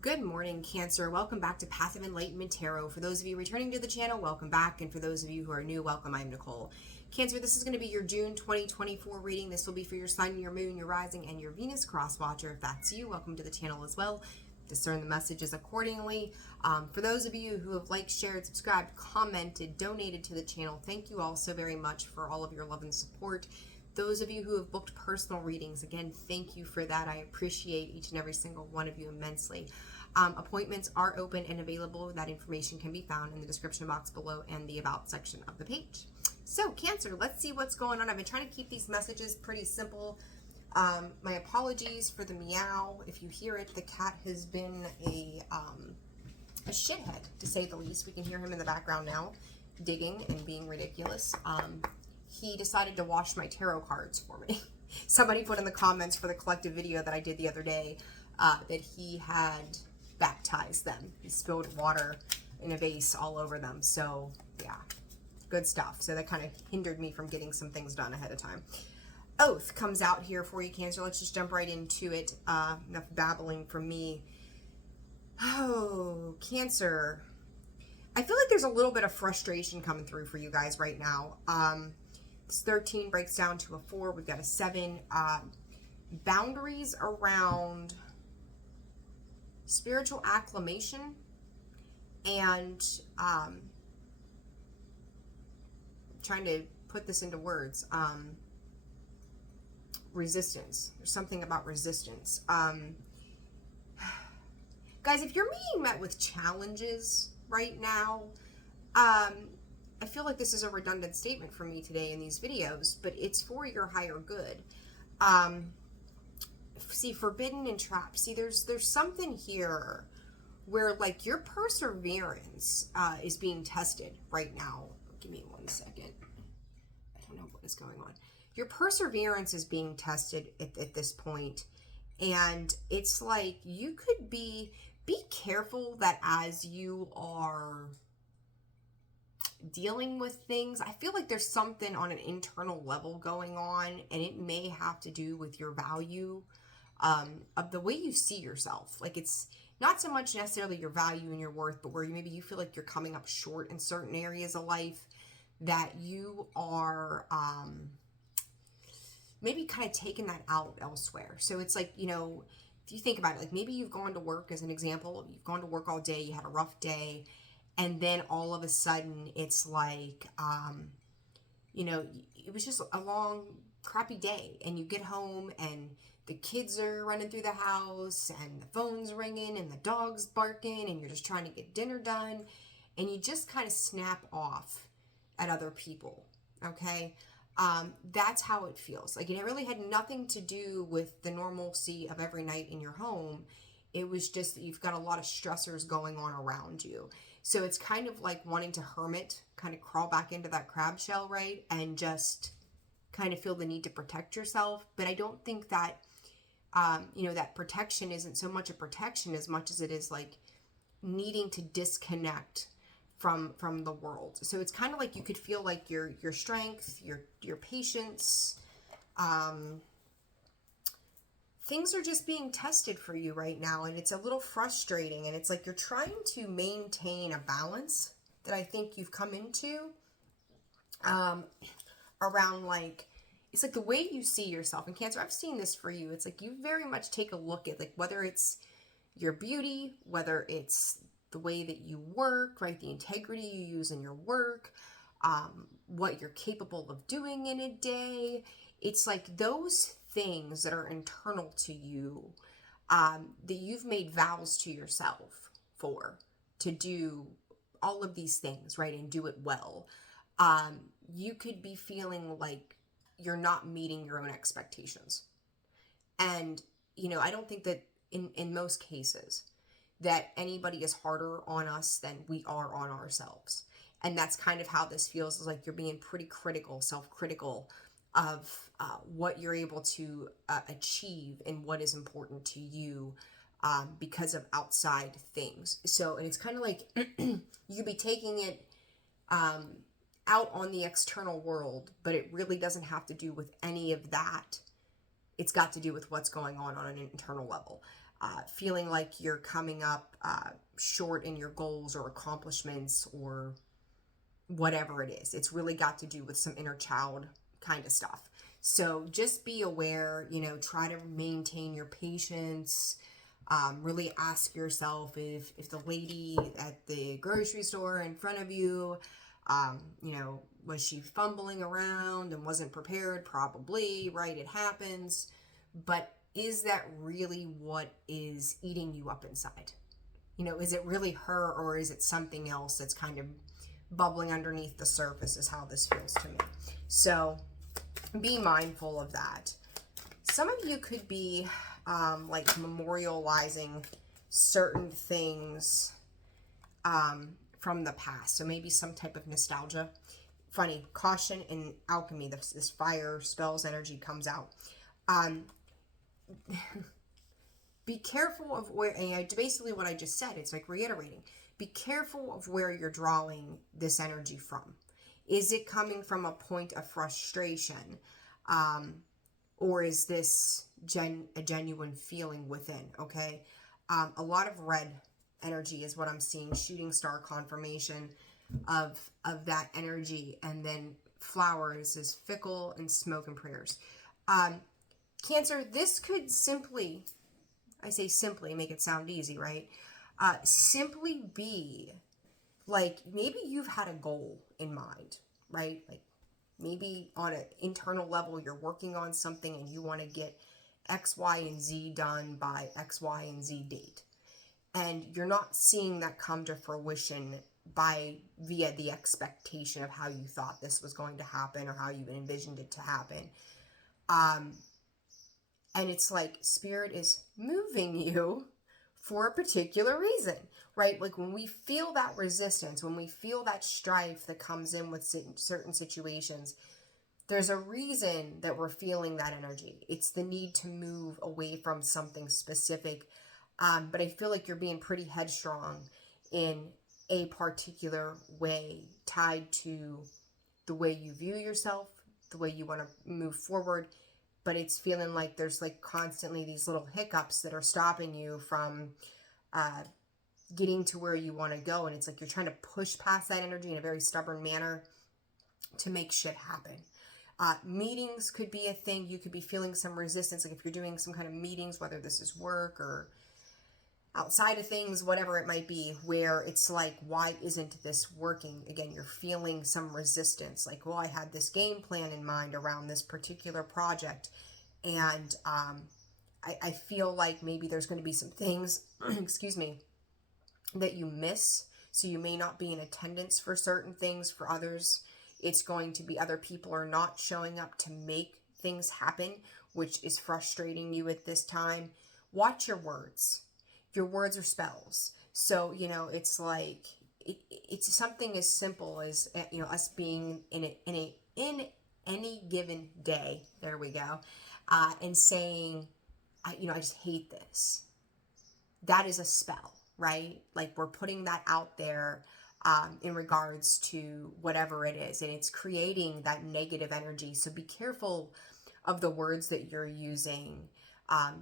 Good morning, Cancer. Welcome back to Passive Enlightenment Tarot. For those of you returning to the channel, welcome back. And for those of you who are new, welcome. I'm Nicole. Cancer, this is going to be your June 2024 reading. This will be for your sun, your moon, your rising, and your Venus cross watcher. If that's you, welcome to the channel as well. Discern the messages accordingly. For those of you who have liked, shared, subscribed, commented, donated to the channel, thank you all so very much for all of your love and support. Those of you who have booked personal readings, again, thank you for that. I appreciate each and every single one of you immensely. Appointments are open and available. That information can be found in the description box below and the About section of the page. So, Cancer, let's see what's going on. I've been trying to keep these messages pretty simple. My apologies for the meow. If you hear it, the cat has been a shithead, to say the least. We can hear him in the background now, digging and being ridiculous. He decided to wash my tarot cards for me. Somebody put in the comments for the collective video that I did the other day that he had baptized them. He spilled water in a vase all over them. So yeah, good stuff. So that kind of hindered me from getting some things done ahead of time. Oath comes out here for you, Cancer. Let's just jump right into it. Enough babbling from me. Oh, Cancer. I feel like there's a little bit of frustration coming through for you guys right now. This 13 breaks down to a 4. We've got a 7. Boundaries around spiritual acclamation and trying to put this into words. Resistance. There's something about resistance. Guys, if you're being met with challenges right now, I feel like this is a redundant statement for me today in these videos, but it's for your higher good. See, forbidden and trapped. See, there's something here where, like, your perseverance is being tested right now. Give me 1 second. I don't know what is going on. Your perseverance is being tested at this point, and it's like you could be careful that as you are dealing with things, I feel like there's something on an internal level going on, and it may have to do with your value of the way you see yourself. Like, it's not so much necessarily your value and your worth, but where maybe you feel like you're coming up short in certain areas of life, that you are maybe kind of taking that out elsewhere. So it's like, you know, if you think about it, like maybe you've gone to work, as an example, you've gone to work all day, you had a rough day, and then all of a sudden it's like, you know, it was just a long, crappy day, and you get home and the kids are running through the house and the phone's ringing and the dog's barking and you're just trying to get dinner done, and you just kind of snap off at other people, okay? That's how it feels. Like, it really had nothing to do with the normalcy of every night in your home. It was just that you've got a lot of stressors going on around you. So it's kind of like wanting to hermit, kind of crawl back into that crab shell, right? And just kind of feel the need to protect yourself. But I don't think that, you know, that protection isn't so much a protection as much as it is like needing to disconnect from the world. So it's kind of like you could feel like your strength, your patience, things are just being tested for you right now, and it's a little frustrating, and it's like you're trying to maintain a balance that I think you've come into around, like, it's like the way you see yourself. And Cancer, I've seen this for you. It's like you very much take a look at, like, whether it's your beauty, whether it's the way that you work, right? The integrity you use in your work, what you're capable of doing in a day. It's like those things that are internal to you, that you've made vows to yourself for, to do all of these things, right? And do it well. You could be feeling like you're not meeting your own expectations. And, you know, I don't think that in most cases that anybody is harder on us than we are on ourselves. And that's kind of how this feels, is like you're being pretty critical, self-critical of what you're able to achieve and what is important to you because of outside things. So, and it's kind of like you could be taking it out on the external world, but it really doesn't have to do with any of that. It's got to do with what's going on an internal level. feeling like you're coming up short in your goals or accomplishments or whatever it is. It's really got to do with some inner child kind of stuff. So just be aware, try to maintain your patience. Really ask yourself if the lady at the grocery store in front of you, was she fumbling around and wasn't prepared? Probably, right? It happens. But is that really what is eating you up inside? Is it really her, or is it something else that's kind of bubbling underneath the surface, is how this feels to me. So be mindful of that. Some of you could be like memorializing certain things from the past. So maybe some type of nostalgia. Funny, caution in alchemy, this fire spells energy comes out. Be careful of where, and basically what I just said, it's like reiterating. Be careful of where you're drawing this energy from. Is it coming from a point of frustration? Or is this a genuine feeling within, okay? A lot of red energy is what I'm seeing. Shooting star confirmation of that energy. And then flowers is fickle and smoke and prayers. Cancer, this could simply, I say simply, make it sound easy, right? Simply be like, maybe you've had a goal in mind, right? Like maybe on an internal level, you're working on something and you want to get X, Y, and Z done by X, Y, and Z date. And you're not seeing that come to fruition via the expectation of how you thought this was going to happen or how you envisioned it to happen. And it's like Spirit is moving you for a particular reason, right? Like when we feel that resistance, when we feel that strife that comes in with certain situations, there's a reason that we're feeling that energy. It's the need to move away from something specific. But I feel like you're being pretty headstrong in a particular way tied to the way you view yourself, the way you want to move forward. But it's feeling like there's like constantly these little hiccups that are stopping you from getting to where you want to go. And it's like you're trying to push past that energy in a very stubborn manner to make shit happen. Meetings could be a thing. You could be feeling some resistance. Like if you're doing some kind of meetings, whether this is work or outside of things, whatever it might be, where it's like, why isn't this working? Again, you're feeling some resistance. Like, well, I had this game plan in mind around this particular project. And I feel like maybe there's going to be some things, excuse me, that you miss. So you may not be in attendance for certain things. For others, it's going to be other people are not showing up to make things happen, which is frustrating you at this time. Watch your words. Your words are spells. So, it's like, it's something as simple as, us being in any given day, there we go, and saying, I just hate this. That is a spell, right? Like we're putting that out there in regards to whatever it is, and it's creating that negative energy. So be careful of the words that you're using.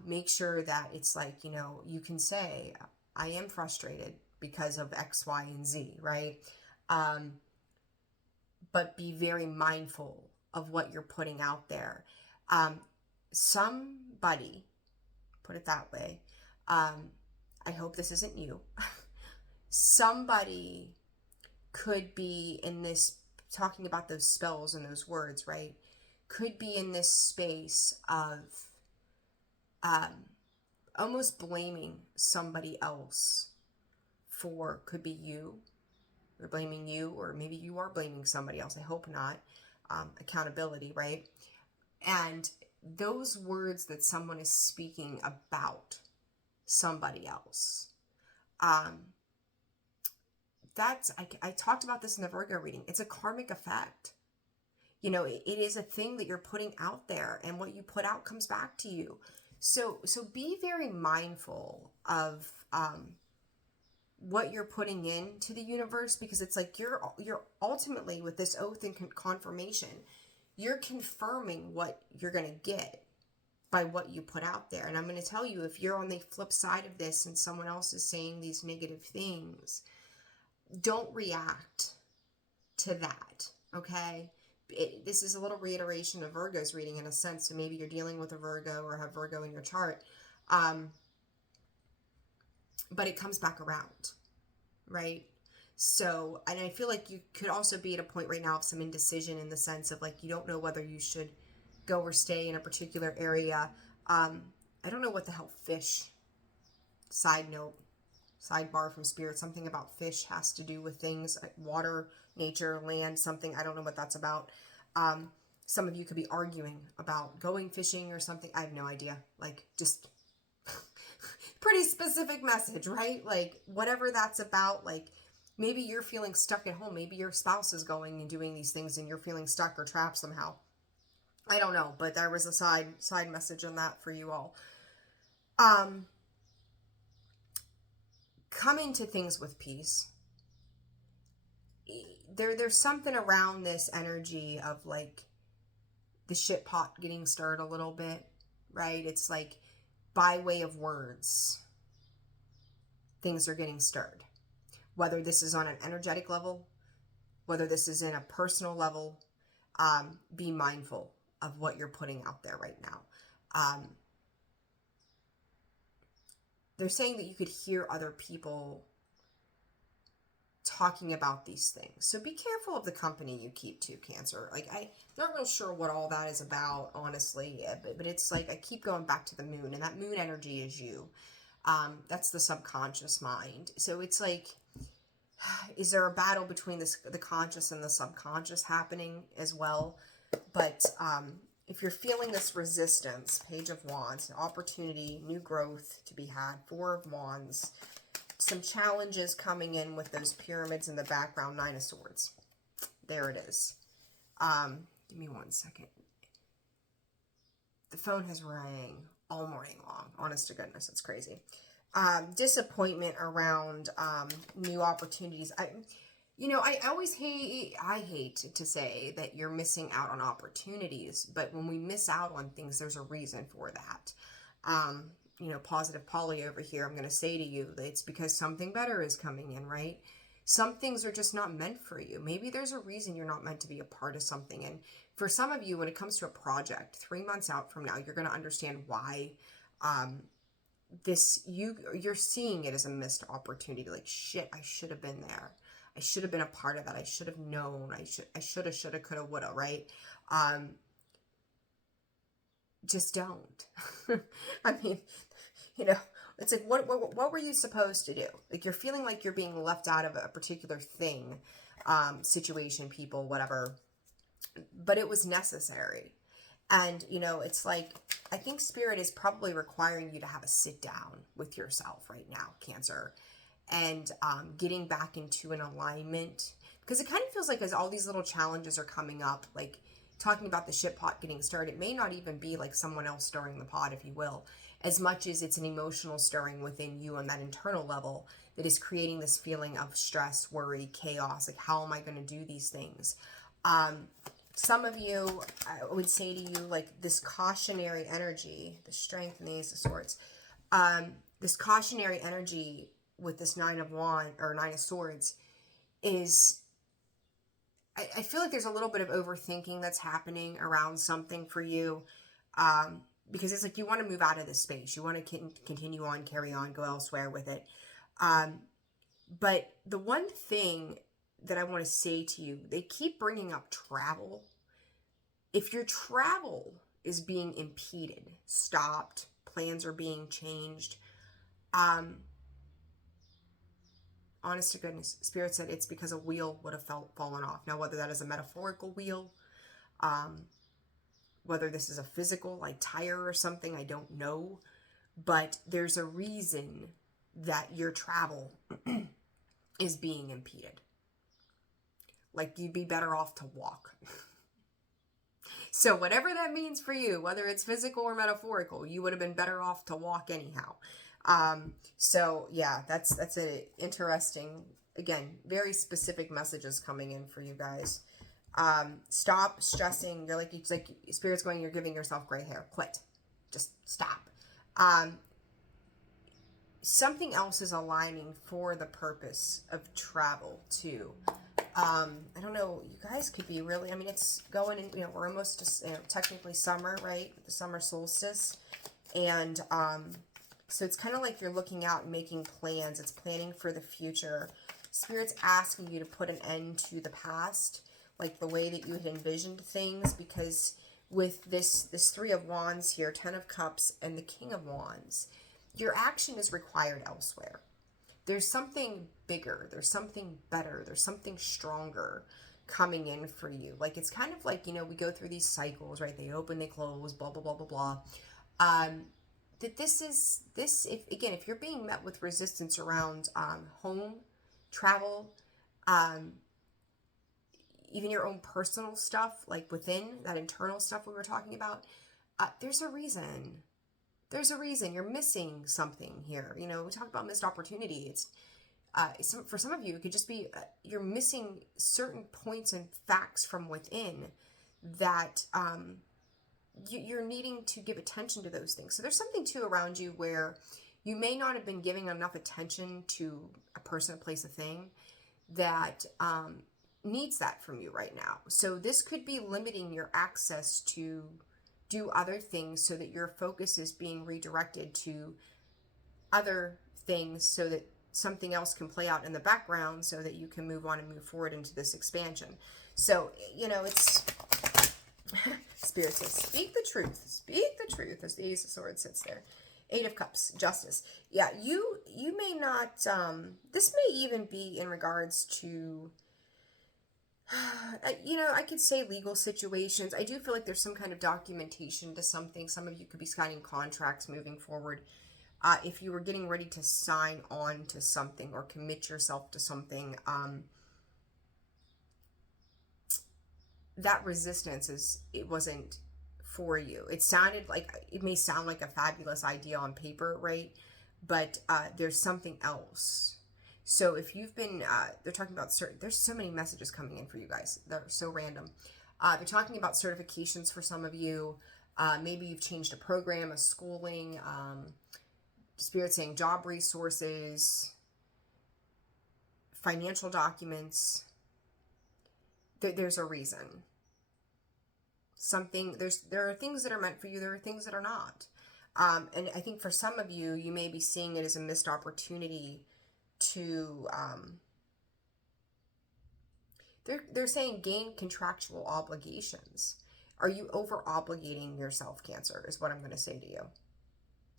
Make sure that it's like, you can say, I am frustrated because of X, Y, and Z, right? But be very mindful of what you're putting out there. Somebody, put it that way, I hope this isn't you. Somebody could be in this, talking about those spells and those words, right? Could be in this space of almost blaming somebody else for, could be you, or blaming you, or maybe you are blaming somebody else. I hope not. Accountability, right? And those words that someone is speaking about somebody else, that's, I talked about this in the Virgo reading. It's a karmic effect. It is a thing that you're putting out there, and what you put out comes back to you. So be very mindful of what you're putting into the universe, because it's like you're ultimately, with this oath and confirmation, you're confirming what you're going to get. by what you put out there. And I'm going to tell you, if you're on the flip side of this and someone else is saying these negative things, don't react to that, okay? This is a little reiteration of Virgo's reading in a sense, so maybe you're dealing with a Virgo or have Virgo in your chart, but it comes back around, right? So, and I feel like you could also be at a point right now of some indecision in the sense of like, you don't know whether you should go or stay in a particular area. I don't know what the hell fish, side note, sidebar from Spirit, something about fish has to do with things, water, nature, land, something. I don't know what that's about. Some of you could be arguing about going fishing or something. I have no idea. Like, just pretty specific message, right? Like, whatever that's about, like, maybe you're feeling stuck at home. Maybe your spouse is going and doing these things and you're feeling stuck or trapped somehow. I don't know, but there was a side message on that for you all. Come into things with peace. There's something around this energy of like the shit pot getting stirred a little bit, right? It's like by way of words, things are getting stirred. Whether this is on an energetic level, whether this is in a personal level, be mindful of what you're putting out there right now. They're saying that you could hear other people talking about these things. So be careful of the company you keep too, Cancer. Like, I'm not real sure what all that is about, honestly, but it's like I keep going back to the moon, and that moon energy is you. That's the subconscious mind. So it's like, is there a battle between the conscious and the subconscious happening as well? But if you're feeling this resistance, Page of Wands, opportunity, new growth to be had, Four of Wands, some challenges coming in with those pyramids in the background, Nine of Swords. There it is. Give me 1 second. The phone has rang all morning long. Honest to goodness, it's crazy. Disappointment around new opportunities. I hate to say that you're missing out on opportunities, but when we miss out on things, there's a reason for that. Positive Polly over here, I'm going to say to you that it's because something better is coming in, right? Some things are just not meant for you. Maybe there's a reason you're not meant to be a part of something. And for some of you, when it comes to a project, 3 months out from now, you're going to understand why you're seeing it as a missed opportunity. Like, shit, I should have been there. I should have been a part of that. I should have known. I shoulda, coulda, woulda, right? Just don't. I mean, it's like, what were you supposed to do? Like, you're feeling like you're being left out of a particular thing, situation, people, whatever, but it was necessary. And, it's like, I think Spirit is probably requiring you to have a sit down with yourself right now, Cancer, and getting back into an alignment, because it kind of feels like as all these little challenges are coming up, like talking about the shit pot getting stirred, it may not even be like someone else stirring the pot, if you will, as much as it's an emotional stirring within you on that internal level that is creating this feeling of stress, worry, chaos. Like, how am I going to do these things? Some of you, I would say to you, like, this cautionary energy, the Strength and the Ace of Swords, this cautionary energy with this Nine of Swords is, I feel like there's a little bit of overthinking that's happening around something for you, because it's like you want to move out of this space. You want to continue on, carry on, go elsewhere with it. But the one thing that I want to say to you, they keep bringing up travel. If your travel is being impeded, stopped, plans are being changed, honest to goodness, Spirit said it's because a wheel would have fallen off. Now, whether that is a metaphorical wheel, whether this is a physical, like tire or something, I don't know. But there's a reason that your travel is being impeded. Like, you'd be better off to walk. So whatever that means for you, whether it's physical or metaphorical, you would have been better off to walk anyhow. So yeah, that's an interesting, again, very specific messages coming in for you guys. Stop stressing. It's like Spirit's going, you're giving yourself gray hair. Quit. just stop. Um, Something else is aligning for the purpose of travel too. I don't know, you guys could be really, I mean, it's going in, we're almost just, technically summer, right? The summer solstice. And so it's kind of like you're looking out and making plans. It's planning for the future. Spirit's asking you to put an end to the past, like the way that you had envisioned things, because with this Three of Wands here, Ten of Cups, and the King of Wands, your action is required elsewhere. There's something bigger, there's something better, there's something stronger coming in for you. Like, it's kind of like, we go through these cycles, right? They open, they close, blah, blah, blah, blah, blah. That if you're being met with resistance around home, travel, even your own personal stuff, like within that internal stuff we were talking about, there's a reason. There's a reason. You're missing something here. We talk about missed opportunity. It's for some of you, it could just be you're missing certain points and facts from within that you're needing to give attention to those things. So there's something too around you where you may not have been giving enough attention to a person, a place, a thing that needs that from you right now. So this could be limiting your access to do other things so that your focus is being redirected to other things so that something else can play out in the background so that you can move on and move forward into this expansion. So, it's Spirit says, speak the truth. Speak the truth as the Ace of Swords sits there. Eight of Cups, Justice. Yeah, you may not, this may even be in regards to, I could say legal situations. I do feel like there's some kind of documentation to something. Some of you could be signing contracts moving forward. If you were getting ready to sign on to something or commit yourself to something, that resistance it wasn't for you. It may sound like a fabulous idea on paper, right? But there's something else. So if you've been, they're talking about there's so many messages coming in for you guys. They're so random. They're talking about certifications for some of you. Maybe you've changed a program, a schooling, Spirit saying job resources, financial documents. There's a reason. There are things that are meant for you. There are things that are not. And I think for some of you, you may be seeing it as a missed opportunity to, they're saying gain contractual obligations. Are you over obligating yourself, Cancer, is what I'm going to say to you.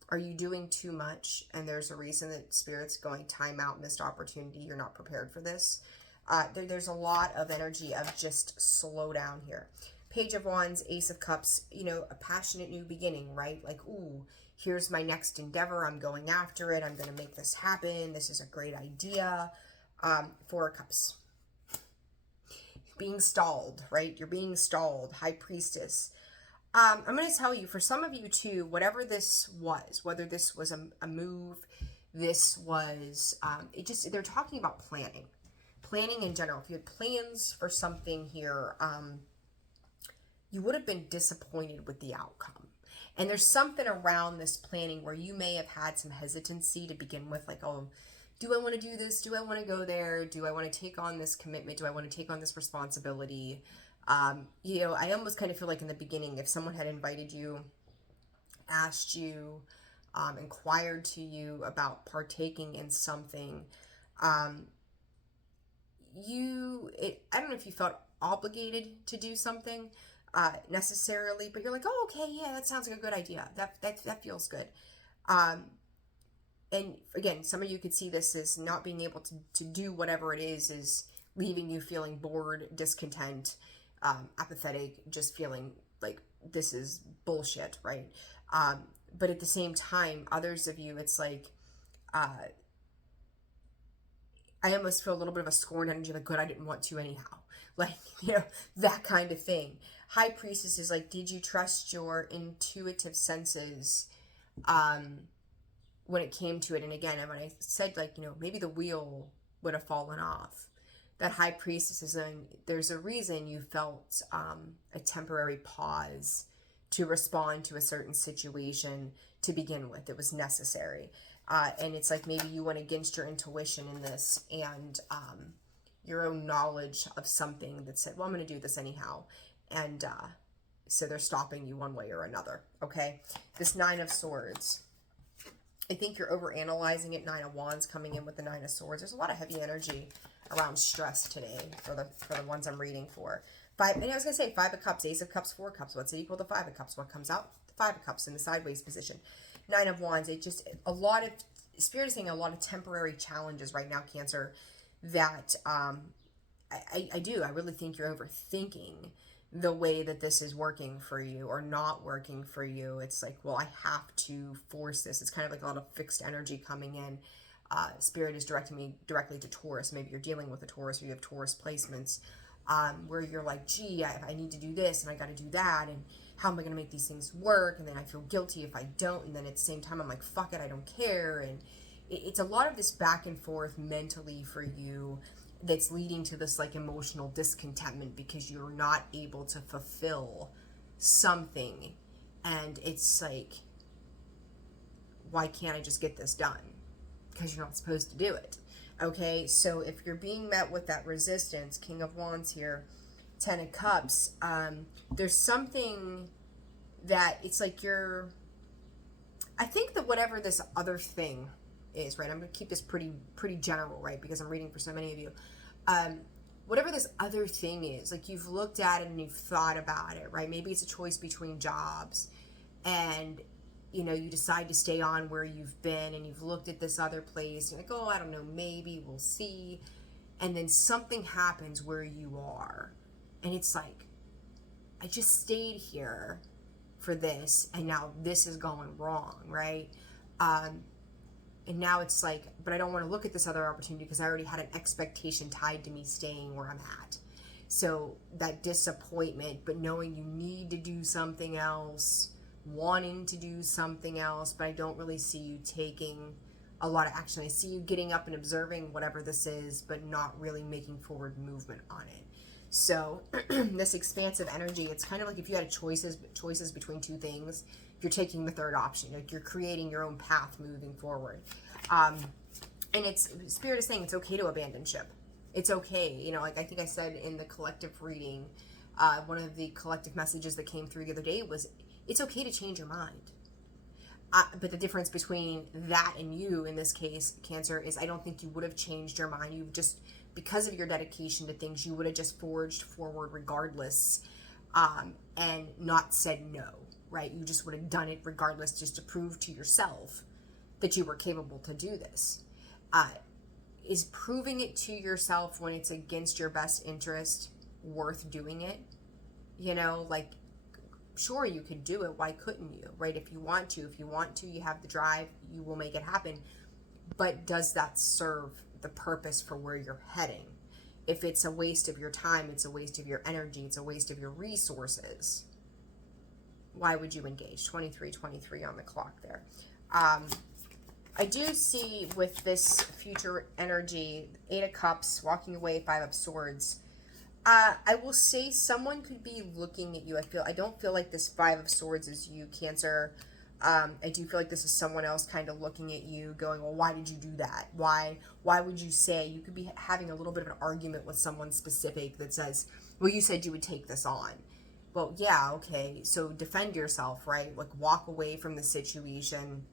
Are you doing too much? And there's a reason that Spirit's going time out, missed opportunity. You're not prepared for this. There's a lot of energy of just slow down here. Page of Wands, Ace of Cups, a passionate new beginning, right? Like, ooh, here's my next endeavor. I'm going after it. I'm going to make this happen. This is a great idea. Four of Cups. Being stalled, right? You're being stalled. High Priestess. I'm going to tell you, for some of you too, whatever this was, whether this was a move, this was, they're talking about planning. Planning in general. If you had plans for something here, you would have been disappointed with the outcome. And there's something around this planning where you may have had some hesitancy to begin with, like, oh, do I want to do this? Do I want to go there? Do I want to take on this commitment? Do I want to take on this responsibility? I almost kind of feel like in the beginning, if someone had invited you, asked you, inquired to you about partaking in something, I don't know if you felt obligated to do something necessarily, but you're like, oh, okay, yeah, that sounds like a good idea. That feels good. And again, some of you could see this as not being able to do whatever it is leaving you feeling bored, discontent, apathetic, just feeling like this is bullshit, right? But at the same time, others of you, it's like, I almost feel a little bit of a scorn energy, like, good, I didn't want to anyhow. Like, that kind of thing. High Priestess is like, did you trust your intuitive senses when it came to it? And again, when I said, like, maybe the wheel would have fallen off. That High Priestess is there's a reason you felt a temporary pause to respond to a certain situation to begin with. It was necessary. And it's like maybe you went against your intuition in this, and your own knowledge of something that said, well, I'm going to do this anyhow. And so they're stopping you one way or another. Okay. This Nine of Swords. I think you're overanalyzing it. Nine of Wands coming in with the Nine of Swords. There's a lot of heavy energy around stress today for the ones I'm reading for. And I was going to say Five of Cups, Ace of Cups, Four of Cups. What's it equal to Five of Cups? What comes out? The Five of Cups in the sideways position. Nine of Wands. It just, a lot of, Spirit is saying a lot of temporary challenges right now, Cancer, that I really think you're overthinking the way that this is working for you or not working for you. It's like, well, I have to force this. It's kind of like a lot of fixed energy coming in. Spirit is directing me directly to Taurus. Maybe you're dealing with a Taurus or you have Taurus placements, where you're like, gee, I need to do this and I got to do that. And how am I going to make these things work? And then I feel guilty if I don't. And then at the same time, I'm like, fuck it, I don't care. And it's a lot of this back and forth mentally for you that's leading to this like emotional discontentment because you're not able to fulfill something. And it's like, why can't I just get this done? Because you're not supposed to do it. Okay, so if you're being met with that resistance, King of Wands here, Ten of Cups, there's something that it's like I think that whatever this other thing is, right? I'm going to keep this pretty general, right? Because I'm reading for so many of you. Whatever this other thing is, like you've looked at it and you've thought about it, right? Maybe it's a choice between jobs and, you know, you decide to stay on where you've been and you've looked at this other place. You're like, oh, I don't know, maybe we'll see. And then something happens where you are. And it's like, I just stayed here for this and now this is going wrong, right? And now it's like, but I don't want to look at this other opportunity because I already had an expectation tied to me staying where I'm at. So that disappointment, but knowing you need to do something else, wanting to do something else, but I don't really see you taking a lot of action. I see you getting up and observing whatever this is, but not really making forward movement on it. So this expansive energy, it's kind of like if you had choices between two things, you're taking the third option. Like you're creating your own path moving forward. And it's, Spirit is saying it's okay to abandon ship. It's okay. You know, like I think I said in the collective reading, one of the collective messages that came through the other day was, it's okay to change your mind. But the difference between that and you, in this case, Cancer, is I don't think you would have changed your mind. You just, because of your dedication to things, you would have just forged forward regardless, and not said no, right? You just would have done it regardless, just to prove to yourself that you were capable to do this. Is proving it to yourself when it's against your best interest worth doing it? You know, like, sure, you could do it. Why couldn't you, right? If you want to, you have the drive, you will make it happen. But does that serve the purpose for where you're heading? If it's a waste of your time, it's a waste of your energy, it's a waste of your resources, why would you engage? 23 on the clock there. I do see with this future energy, Eight of Cups, walking away, Five of Swords. I will say someone could be looking at you. I don't feel like this Five of Swords is you, Cancer. I do feel like this is someone else kind of looking at you going, well, why did you do that? Why would you say? You could be having a little bit of an argument with someone specific that says, well, you said you would take this on. Well, yeah, okay. So defend yourself, right? Like walk away from the situation.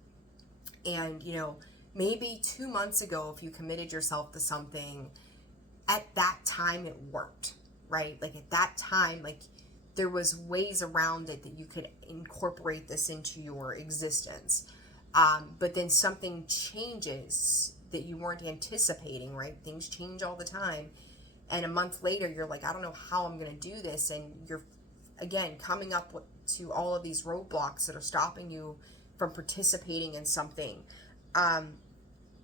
And, you know, maybe 2 months ago, if you committed yourself to something, at that time it worked, right? Like at that time, like there was ways around it that you could incorporate this into your existence. But then something changes that you weren't anticipating, right? Things change all the time. And a month later, you're like, I don't know how I'm going to do this. And you're, again, coming up to all of these roadblocks that are stopping you from participating in something.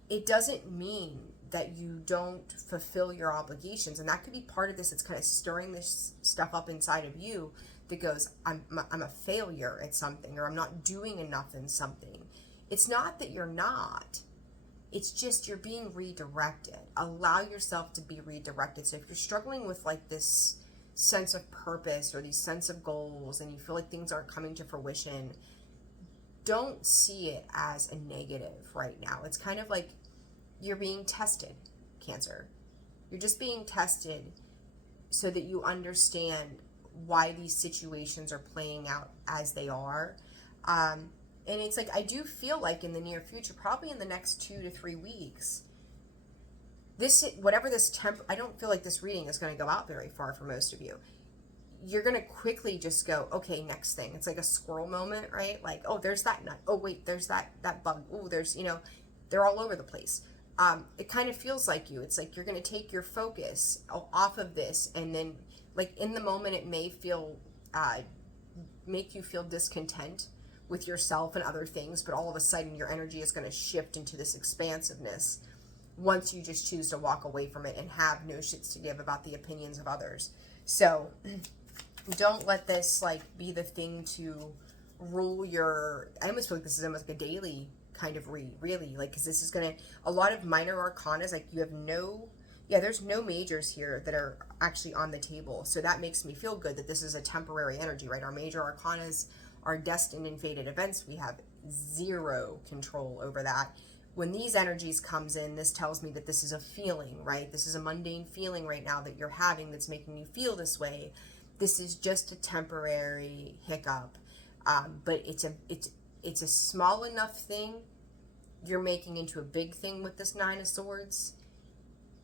It doesn't mean that you don't fulfill your obligations, and that could be part of this. It's kind of stirring this stuff up inside of you that goes, I'm a failure at something, or I'm not doing enough in something. It's not that you're not, it's just you're being redirected. Allow yourself to be redirected. So if you're struggling with like this sense of purpose or these sense of goals and you feel like things aren't coming to fruition, don't see it as a negative right now. It's kind of like you're being tested, Cancer. You're just being tested so that you understand why these situations are playing out as they are. And it's like, I do feel like in the near future, probably in the next 2 to 3 weeks, I don't feel like this reading is going to go out very far for most of you. You're going to quickly just go, okay, next thing. It's like a squirrel moment, right? Like, oh, there's that nut. Oh, wait, there's that bug. Oh, there's, they're all over the place. It kind of feels like you. It's like you're going to take your focus off of this, and then, like, in the moment, it may make you feel discontent with yourself and other things, but all of a sudden, your energy is going to shift into this expansiveness once you just choose to walk away from it and have no shits to give about the opinions of others. So don't let this like be the thing to rule your, I almost feel like this is almost like a daily kind of read, really, like, because this is going to, a lot of minor arcanas, like you have there's no majors here that are actually on the table. So that makes me feel good that this is a temporary energy, right? Our major arcanas are destined and fated events. We have zero control over that. When these energies comes in, this tells me that this is a feeling, right? This is a mundane feeling right now that you're having that's making you feel this way. This is just a temporary hiccup, but it's a small enough thing you're making into a big thing with this Nine of Swords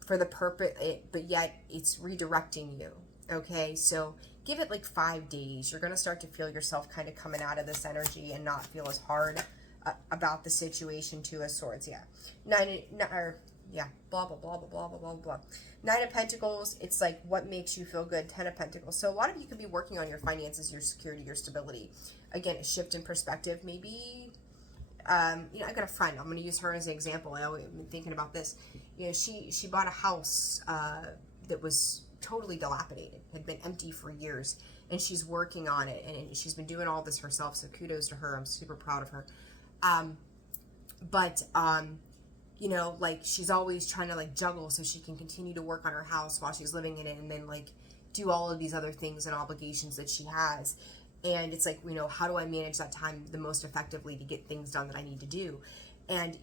for the purpose, but yet it's redirecting you, okay? So give it like 5 days. You're going to start to feel yourself kind of coming out of this energy and not feel as hard about the situation. Two of Swords, blah, blah, blah, blah, blah, blah, blah, blah. Nine of Pentacles, it's like what makes you feel good. 10 of Pentacles. So a lot of you could be working on your finances, your security, your stability. Again, a shift in perspective. Maybe, I got a friend. I'm going to use her as an example. I've been thinking about this. She bought a house that was totally dilapidated, had been empty for years, and she's working on it, and she's been doing all this herself, so kudos to her. I'm super proud of her. Like she's always trying to like juggle so she can continue to work on her house while she's living in it, and then like do all of these other things and obligations that she has. And it's like, how do I manage that time the most effectively to get things done that I need to do? And,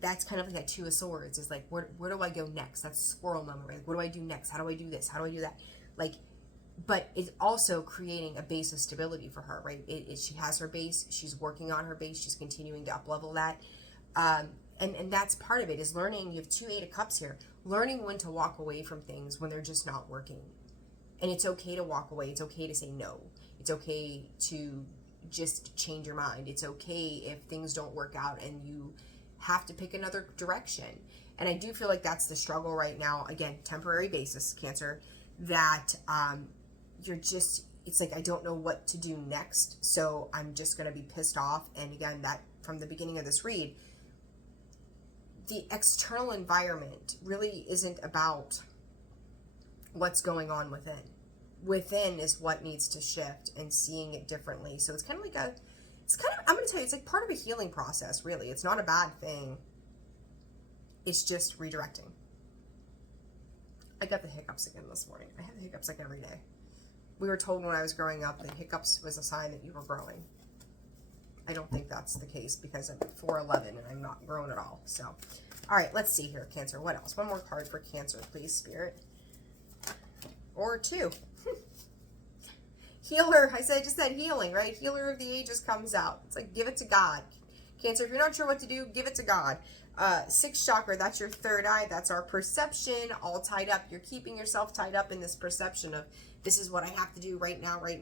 that's kind of like that Two of Swords is like, where do I go next? That's squirrel moment, right? Like, what do I do next? How do I do this? How do I do that? Like, but it's also creating a base of stability for her, right? She has her base. She's working on her base. She's continuing to up-level that. And that's part of it is learning. You have 2 Eight of Cups here. Learning when to walk away from things when they're just not working. And it's okay to walk away. It's okay to say no. It's okay to just change your mind. It's okay if things don't work out and you have to pick another direction. And I do feel like that's the struggle right now. Again, temporary basis, Cancer, that it's like, I don't know what to do next. So I'm just going to be pissed off. And again, that from the beginning of this read, the external environment really isn't about what's going on within. Within is what needs to shift and seeing it differently. So it's kind of like I'm going to tell you, it's like part of a healing process, really. It's not a bad thing. It's just redirecting. I got the hiccups again this morning. I have the hiccups like every day. We were told when I was growing up that hiccups was a sign that you were growing. I don't think that's the case because I'm 4'11" and I'm not grown at all. So, all right, let's see here, Cancer. What else? One more card for Cancer, please, Spirit. Or 2. Healer. I just said healing, right? Healer of the Ages comes out. It's like, give it to God. Cancer, if you're not sure what to do, give it to God. 6th chakra, that's your third eye. That's our perception, all tied up. You're keeping yourself tied up in this perception of this is what I have to do right now, right?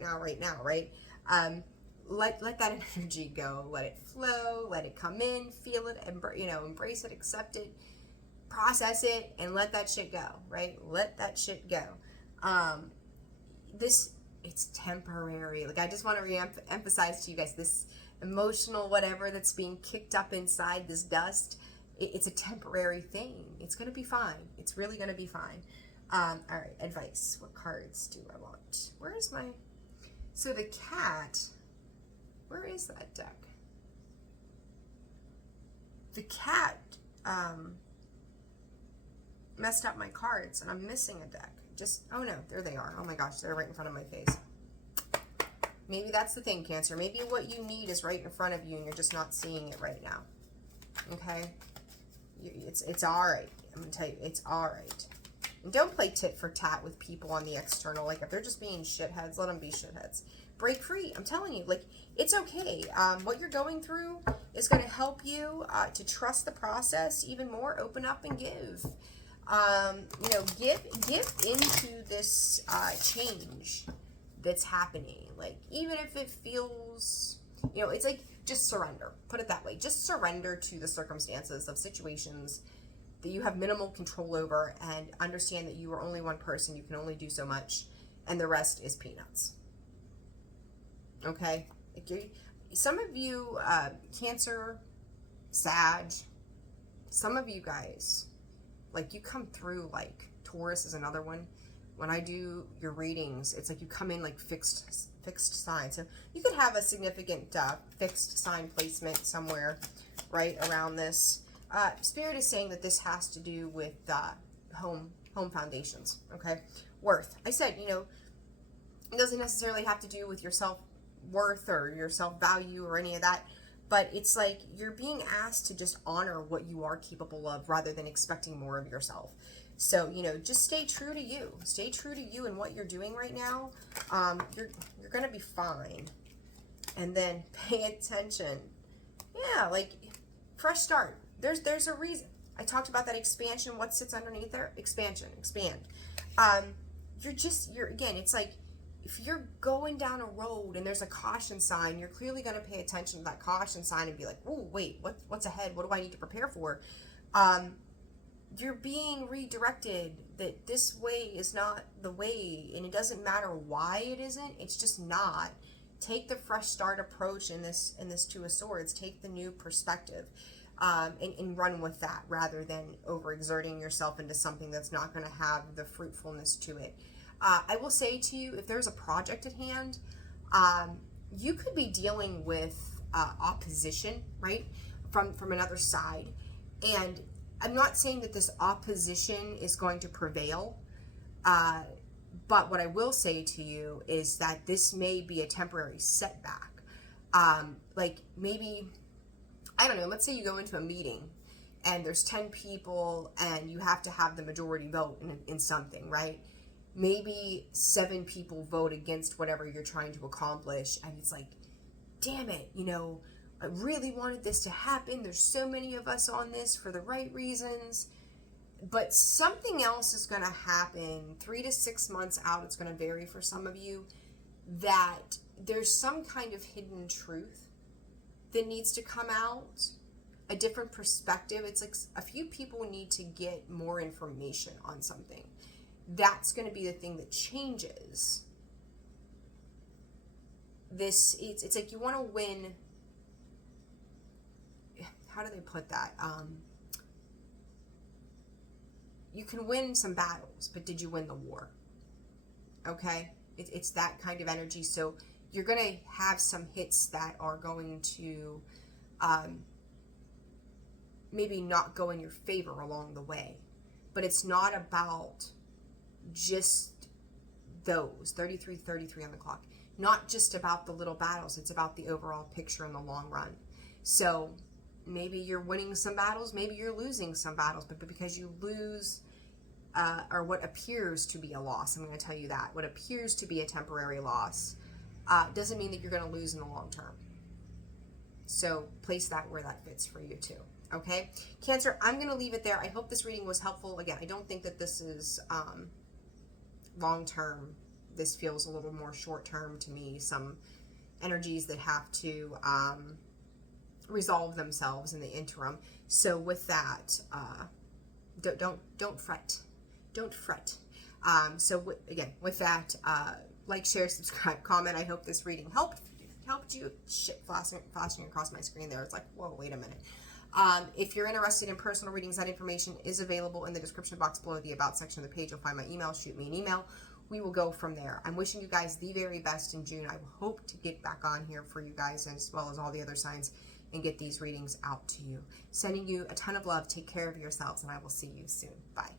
Let that energy go. Let it flow. Let it come in. Feel it. Embrace it. Accept it. Process it, and let that shit go. Right? Let that shit go. It's temporary. Like, I just want to re-emphasize to you guys this emotional whatever that's being kicked up inside this dust. It's a temporary thing. It's going to be fine. It's really going to be fine. All right, advice. What cards do I want? Where is my... So the cat... Where is that deck? The cat messed up my cards, and I'm missing a deck. just, oh no, there they are. Oh my gosh, they're right in front of my face. Maybe that's the thing, Cancer. Maybe what you need is right in front of you and you're just not seeing it right now. Okay? It's all right. I'm going to tell you, it's all right. And don't play tit for tat with people on the external. Like, if they're just being shitheads, let them be shitheads. Break free. I'm telling you, like, it's okay. What you're going through is going to help you to trust the process even more. Open up and give. You know, give into this change that's happening. Like, even if it feels, you know, it's like, just surrender. Put it that way. Just surrender to the circumstances of situations that you have minimal control over, and understand that you are only one person. You can only do so much, and the rest is peanuts. Okay? Like, some of you, Cancer, Sag, some of you guys, like, you come through, like, Taurus is another one. When I do your readings, it's like you come in like fixed sign. So you could have a significant fixed sign placement somewhere right around this. Spirit is saying that this has to do with home foundations, okay? Worth. I said, you know, it doesn't necessarily have to do with your self-worth or your self-value or any of that, but it's like you're being asked to just honor what you are capable of rather than expecting more of yourself. So, you know, just stay true to you. Stay true to you and what you're doing right now. You're going to be fine. And then pay attention. Yeah, like, fresh start. There's a reason. I talked about that expansion. What sits underneath there? Expansion. Expand. Again, it's like, if you're going down a road and there's a caution sign, you're clearly going to pay attention to that caution sign and be like, oh, wait, what's ahead? What do I need to prepare for? You're being redirected, that this way is not the way, and it doesn't matter why it isn't. It's just not. Take the fresh start approach in this Two of Swords. Take the new perspective, and run with that rather than overexerting yourself into something that's not going to have the fruitfulness to it. I will say to you, if there's a project at hand, you could be dealing with opposition, right, from another side, and I'm not saying that this opposition is going to prevail, but what I will say to you is that this may be a temporary setback. Like, maybe, I don't know, let's say you go into a meeting and there's 10 people and you have to have the majority vote in something, right? Maybe 7 people vote against whatever you're trying to accomplish, and it's like, damn it, you know, I really wanted this to happen. There's so many of us on this for the right reasons. But something else is going to happen 3 to 6 months out. It's going to vary for some of you. That there's some kind of hidden truth that needs to come out. A different perspective. It's like a few people need to get more information on something. That's going to be the thing that changes. It's like you want to win. How do they put that? You can win some battles, but did you win the war? Okay? It's that kind of energy. So you're going to have some hits that are going to maybe not go in your favor along the way. But it's not about just those. 33 on the clock. Not just about the little battles. It's about the overall picture in the long run. So maybe you're winning some battles, maybe you're losing some battles, but because you lose, or what appears to be a loss, I'm going to tell you that, what appears to be a temporary loss, doesn't mean that you're going to lose in the long term. So place that where that fits for you too. Okay? Cancer, I'm going to leave it there. I hope this reading was helpful. Again, I don't think that this is long term. This feels a little more short term to me. Some energies that have to resolve themselves in the interim. So with that, don't fret. Don't fret. So again, with that, like, share, subscribe, comment. I hope this reading helped you. Shit, flashing across my screen there. It's like, whoa, wait a minute. If you're interested in personal readings, that information is available in the description box below the About section of the page. You'll find my email. Shoot me an email. We will go from there. I'm wishing you guys the very best in June. I hope to get back on here for you guys, as well as all the other signs, and get these readings out to you. Sending you a ton of love. Take care of yourselves, and I will see you soon. Bye.